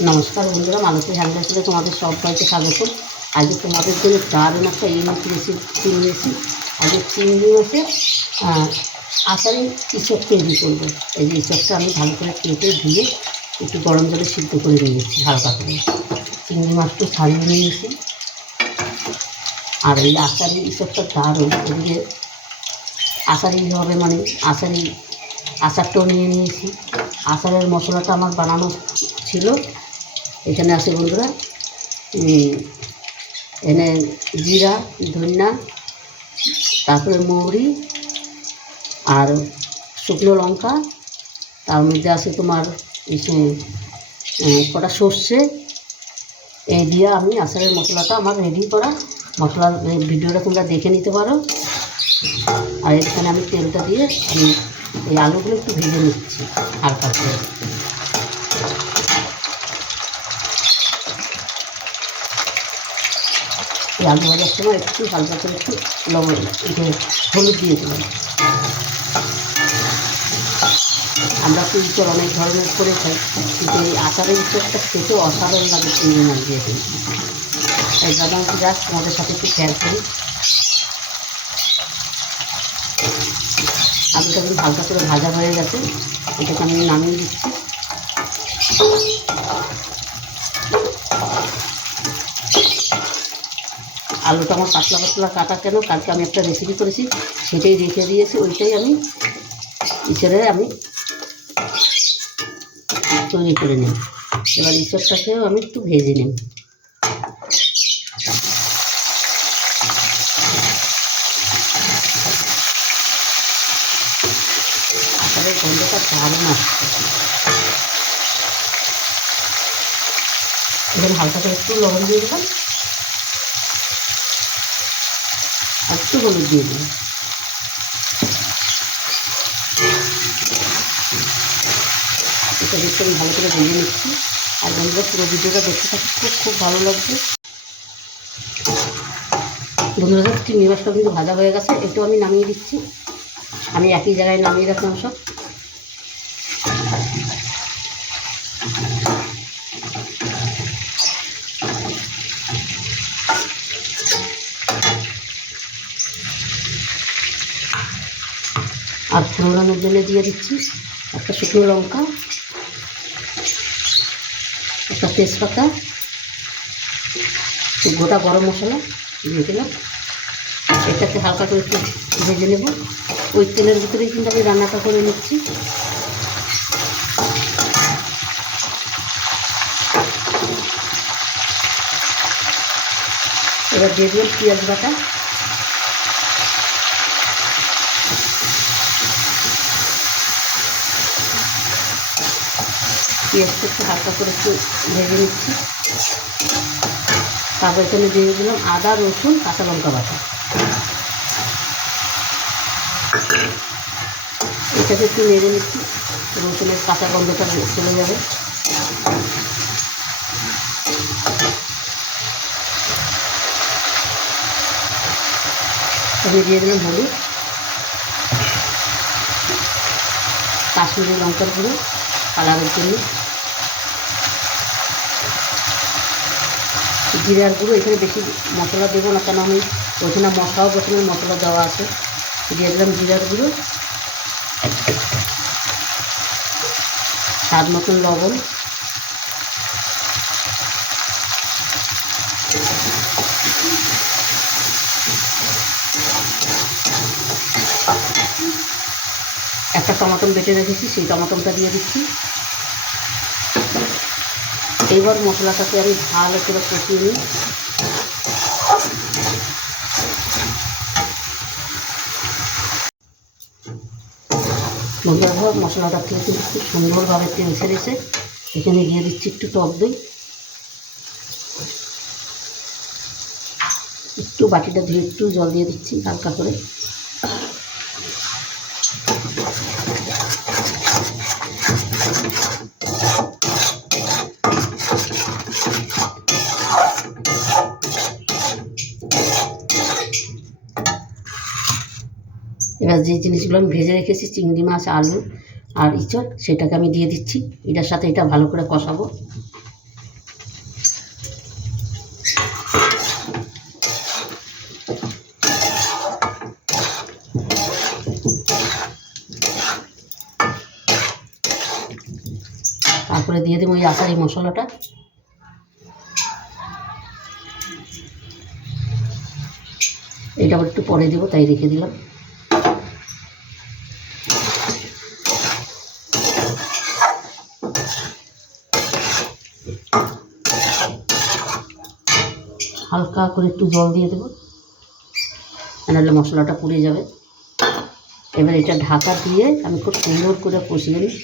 নমস্কার বন্ধুরা মালতী হ্যান্ডেলে তোমাদের সবাইকে স্বাগত। আজকে তোমাদের জন্য দারুণ একটা ইউনিক রেসিপি নিয়েছি আজকে চিংড়ি আহ, আচারে ইচক তৈরি করব। এই যে ইচকটা আমি ভালো করে কেটে ধুয়ে একটু গরম জলে সিদ্ধ করে নিয়েছি হালকা করে। চিংড়ি মাছটা ছাড়িয়ে নিয়েছি আর এই আচারের ইচকটা দারুণ। এদিকে আচারি হবে মানে আচারি আচারটাও নিয়ে নিয়েছি। আচারের মশলাটা আমার বানানো ছিল। এখানে আছে বন্ধুরা। এনে জিরা, ধনিয়া, তারপরে মৌরি আর শুকনো লঙ্কা। তার মধ্যে আছে তোমার কটা সর্ষে। এই দিয়ে আমি আচারের মশলাটা আমার রেডি করা। মশলার এই ভিডিওটা তোমরা দেখে নিতে পারো। আর এখানে আমি তেলটা দিয়ে আমি এই আলুগুলো একটু ভেজে নিচ্ছি হালকা করে। এই আলু ভাজার সময় একটু হালকা করে একটু লবণ হলুদ দিয়ে দিলাম। আমরা তো ইঁচড় অনেক ধরনের করে খাই, কিন্তু এই আচারের ইঁচড়টা খেতে অসাধারণ লাগে চিংড়ি মাছ দিয়ে দিই এই বাদামটি জাস্ট তোমাদের সাথে একটু শেয়ার করি। আলুটা কিন্তু হালকা করে ভাজা হয়ে গেছে, এটাকে আমি নামিয়ে দিচ্ছি। আলুটা আমার পাতলা পাতলা কাটা কেন? কালকে আমি একটা রেসিপি করেছি, সেটাই রেখে দিয়েছি, ওইটাই আমি ইচড়ে আমি তৈরি করে নিই এবার ইচড়টাকেও আমি একটু ভেজে নিই হালকা করে একটু লবণ দিয়ে দিলাম। একটু হলুদ দিয়ে দিলাম এটা আমি ভালো করে ভেজে নিচ্ছি। আর বন্ধুরা, পুরো ভিডিওটা দেখতে থাকি খুব খুব ভালো লাগবে। বন্ধুরা দেখ চিংড়ি মাছটা কিন্তু ভাজা হয়ে গেছে একটু আমি নামিয়ে দিচ্ছি। আমি একই জায়গায় নামিয়ে রাখলাম সব। আর ফোড়নের জন্য দিয়ে দিচ্ছি। একটা শুকনো লঙ্কা, একটা তেজপাতা, গোটা গরম মশলা দিয়ে দিলাম। এটাকে হালকা করে একটু ভেজে নেব। ওই তেলের ভিতরেই কিন্তু আমি রান্নাটা করে নিচ্ছি। এবার দিয়ে দিলাম পেঁয়াজ বাটা। পেঁয়াজটা একটু হালকা করে একটু ভেজে নিচ্ছি। তারপর এখানে দিয়ে দিলাম আদা, রসুন, কাঁচা লঙ্কা বাটা। এটাকে একটু নেড়ে নিচ্ছি, রসুনের কাঁচা গন্ধটা চলে যাবে। আমি দিয়ে দিলাম হলুদ, কাশ্মীরি লঙ্কার গুঁড়ো। কালারের জন্য। জিরার গুঁড়ো, এখানে বেশি মশলা দেবো না, কেন আমি ওইখানে মশলাও প্রথমে মশলা দেওয়া আছে। দিয়ে দিলাম জিরার গুঁড়ো। স্বাদ মতন লবণ। একটা টমাটম বেটে রেখেছি, সেই টমাটমটা দিয়ে দিচ্ছি। এইবার মশলাটাকে আমি ভালো করে কষিয়ে নিই। বন্ধুরা ধর মশলাটা থেকে কিন্তু খুব সুন্দরভাবে তেল ছেড়েছে এখানে দিয়ে দিচ্ছি একটু টক দই। একটু বাটিটা ধুয়ে একটু জল দিয়ে দিচ্ছি হালকা করে। এবার যে জিনিসগুলো আমি ভেজে রেখেছি, চিংড়ি মাছ, আলু আর ইঁচড়, সেটাকে আমি দিয়ে দিচ্ছি। এটার সাথে এটা ভালো করে কষাবো। তারপরে দিয়ে দেবো ওই আচারি মশলাটা। এটা একটু পরে দেবো, তাই রেখে দিলাম। হালকা করে একটু জল দিয়ে দেবো। নাহলে মশলাটা পুড়ে যাবে। এবার এটা ঢাকা দিয়ে আমি খুব সুন্দর করে কষিয়ে নিই।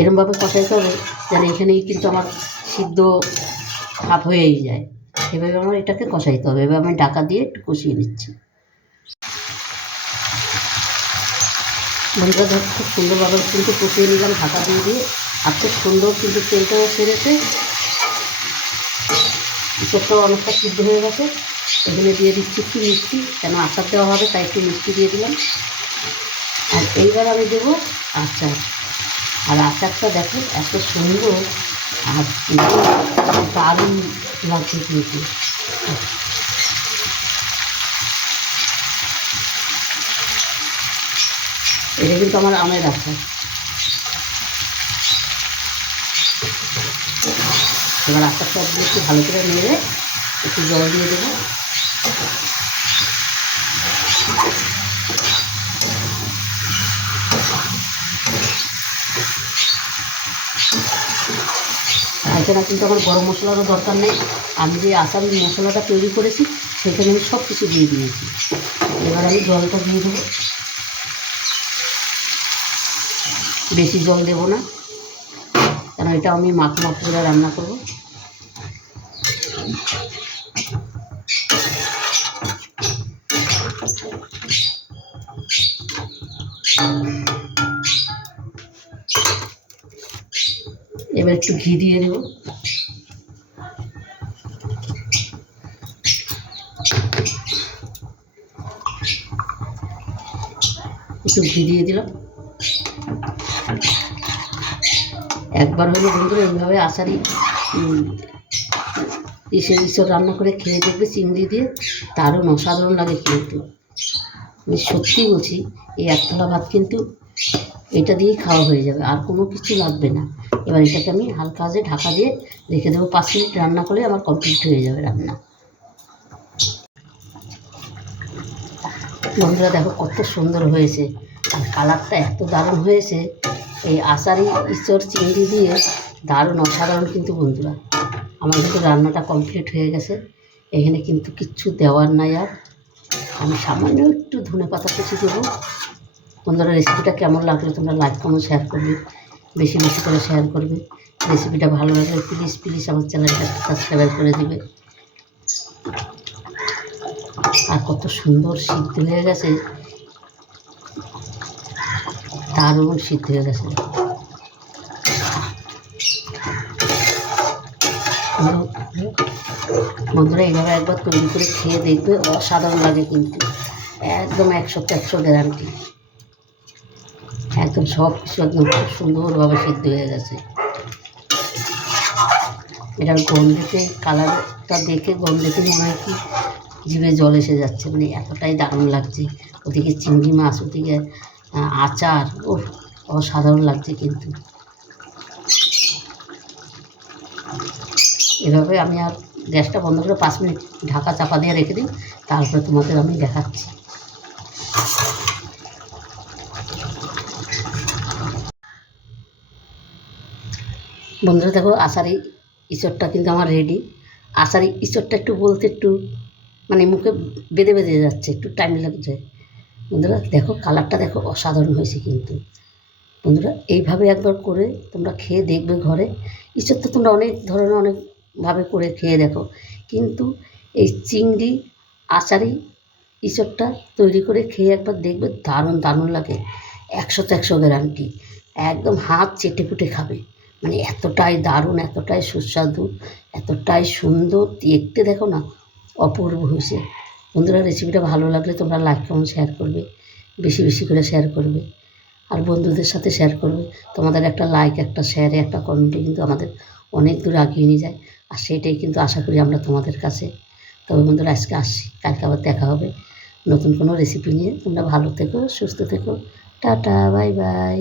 এরমভাবে কষাইতে হবে, যেন এখানেই কিন্তু আমার সিদ্ধ ভাব হয়েই যায়। এভাবে আমার এটাকে কষাইতে হবে। এবার আমি ঢাকা দিয়ে একটু কষিয়ে নিচ্ছি। বন্ধুরা ধর খুব সুন্দরভাবে কিন্তু কষিয়ে নিলাম। ঢাকা দিয়ে দিয়ে আর খুব সুন্দর কিন্তু তেলটাও সেরেছে। ইসবটাও অনেকটা সিদ্ধ হয়ে গেছে। এখানে দিয়ে দিচ্ছি একটু মিষ্টি, কেন আচার দেওয়া হবে তাই একটু মিষ্টি দিয়ে দিলাম। আর এইবার আমি দেবো আচার। আর আচারটা দেখো এত সুন্দর আর দারুণ লাগছে কিন্তু এটা কিন্তু আমার আমের আচার। এবার আচারটা দিয়ে একটু ভালো করে নেড়ে একটু জল দিয়ে দেবো। এছাড়া কিন্তু আমার গরম মশলারও দরকার নেই। আমি যে আসাম মশলাটা তৈরি করেছি, সেখানে আমি সব কিছু দিয়ে দিয়েছি। এবার আমি জলটা দিয়ে দেবো। বেশি জল দেবো না। কেন এটা আমি মাখ মাখ করে রান্না করব। এবার একটু ঘি দিয়ে দেবো। একটু ঘি দিয়ে দিলাম। একবার হলো বন্ধুরা এইভাবে আষাঢ়ি ইসে ইসব রান্না করে খেয়ে দেখবে চিংড়ি দিয়ে দারুণ অসাধারণ লাগে কিন্তু আমি সত্যি বলছি, এই একতলা ভাত কিন্তু এটা দিয়েই খাওয়া হয়ে যাবে, আর কোনো কিছু লাগবে না। এবার এটাকে আমি হালকা আজে ঢাকা দিয়ে রেখে দেবো, পাঁচ মিনিট রান্না করলে আমার কমপ্লিট হয়ে যাবে রান্না। বন্ধুরা দেখো কত সুন্দর হয়েছে, আর কালারটা এত দারুণ হয়েছে। এই আষাঢ়ি ঈশ্বর চিংড়ি দিয়ে দারুণ অসাধারণ কিন্তু বন্ধুরা। আমার কিন্তু রান্নাটা কমপ্লিট হয়ে গেছে। এখানে কিন্তু কিচ্ছু দেওয়ার নাই আর। আমি সামান্য একটু ধনে পাতা কুচি দেবো। বন্ধুরা রেসিপিটা কেমন লাগল তোমরা লাইক কমেন্ট শেয়ার করবে। বেশি বেশি করে শেয়ার করবে। রেসিপিটা ভালো লাগলে প্লিজ প্লিজ আমার চ্যানেলটা সাবস্ক্রাইব করে দেবে। আর কত সুন্দর সিদ্ধ হয়ে গেছে। দারুণ সিদ্ধ হয়ে গেছে। বন্ধুরা এইভাবে একবার তৈরি করে খেয়ে দেখবে, অসাধারণ লাগে কিন্তু। একদম একশো একশো গ্যারান্টি একদম সব কিছু একদম খুব সুন্দরভাবে সিদ্ধ হয়ে গেছে। এটার গন্ধেতে, কালারটা দেখে, গন্ধেতে মনে হয় কি, জিভে জল এসে যাচ্ছে। মানে এতটাই দারুণ লাগছে। ওদিকে চিংড়ি মাছ, ওদিকে আচার ও অসাধারণ লাগছে কিন্তু। এভাবে আমি আর গ্যাসটা বন্ধ করে পাঁচ মিনিট ঢাকা চাপা দিয়ে রেখে দিই, তারপরে তোমাদের আমি দেখাচ্ছি। বন্ধুরা দেখো আষাঢ়ি ইঁচড়টা কিন্তু আমার রেডি আষাঢ়ি ইঁচড়টা একটু বলতে একটু মানে মুখে বেঁধে বেঁধে যাচ্ছে, একটু টাইম লাগছে বন্ধুরা, দেখো কালারটা দেখো অসাধারণ হয়েছে কিন্তু। বন্ধুরা, এইভাবে একবার করে তোমরা খেয়ে দেখবে ঘরে। ইঁচড় তো তোমরা অনেক ধরনের অনেকভাবে করে খেয়ে দেখো। কিন্তু এই চিংড়ি, আচারি ইঁচড়টা তৈরি করে খেয়ে একবার দেখবে দারুণ দারুণ লাগে। একশো তো একশো গ্যারান্টি একদম হাত চেটে পুটে খাবে। মানে এতটাই দারুণ, এতটাই সুস্বাদু, এতটাই সুন্দর। দেখতে দেখো না, অপূর্ব হয়েছে। বন্ধুরা রেসিপিটা ভালো লাগলে তোমরা লাইক কমেন্ট শেয়ার করবে, বেশি বেশি করে শেয়ার করবে। আর বন্ধুদের সাথে শেয়ার করবে। তোমাদের একটা লাইক একটা শেয়ারে একটা কমেন্টে কিন্তু আমাদের অনেক দূর আগিয়ে নিয়ে যায়। আর সেটাই কিন্তু আশা করি আমরা তোমাদের কাছে। তবে বন্ধুরা, আজকে আসছি। কালকে আবার দেখা হবে নতুন কোনো রেসিপি নিয়ে। তোমরা ভালো থেকো, সুস্থ থেকো। Tata bye bye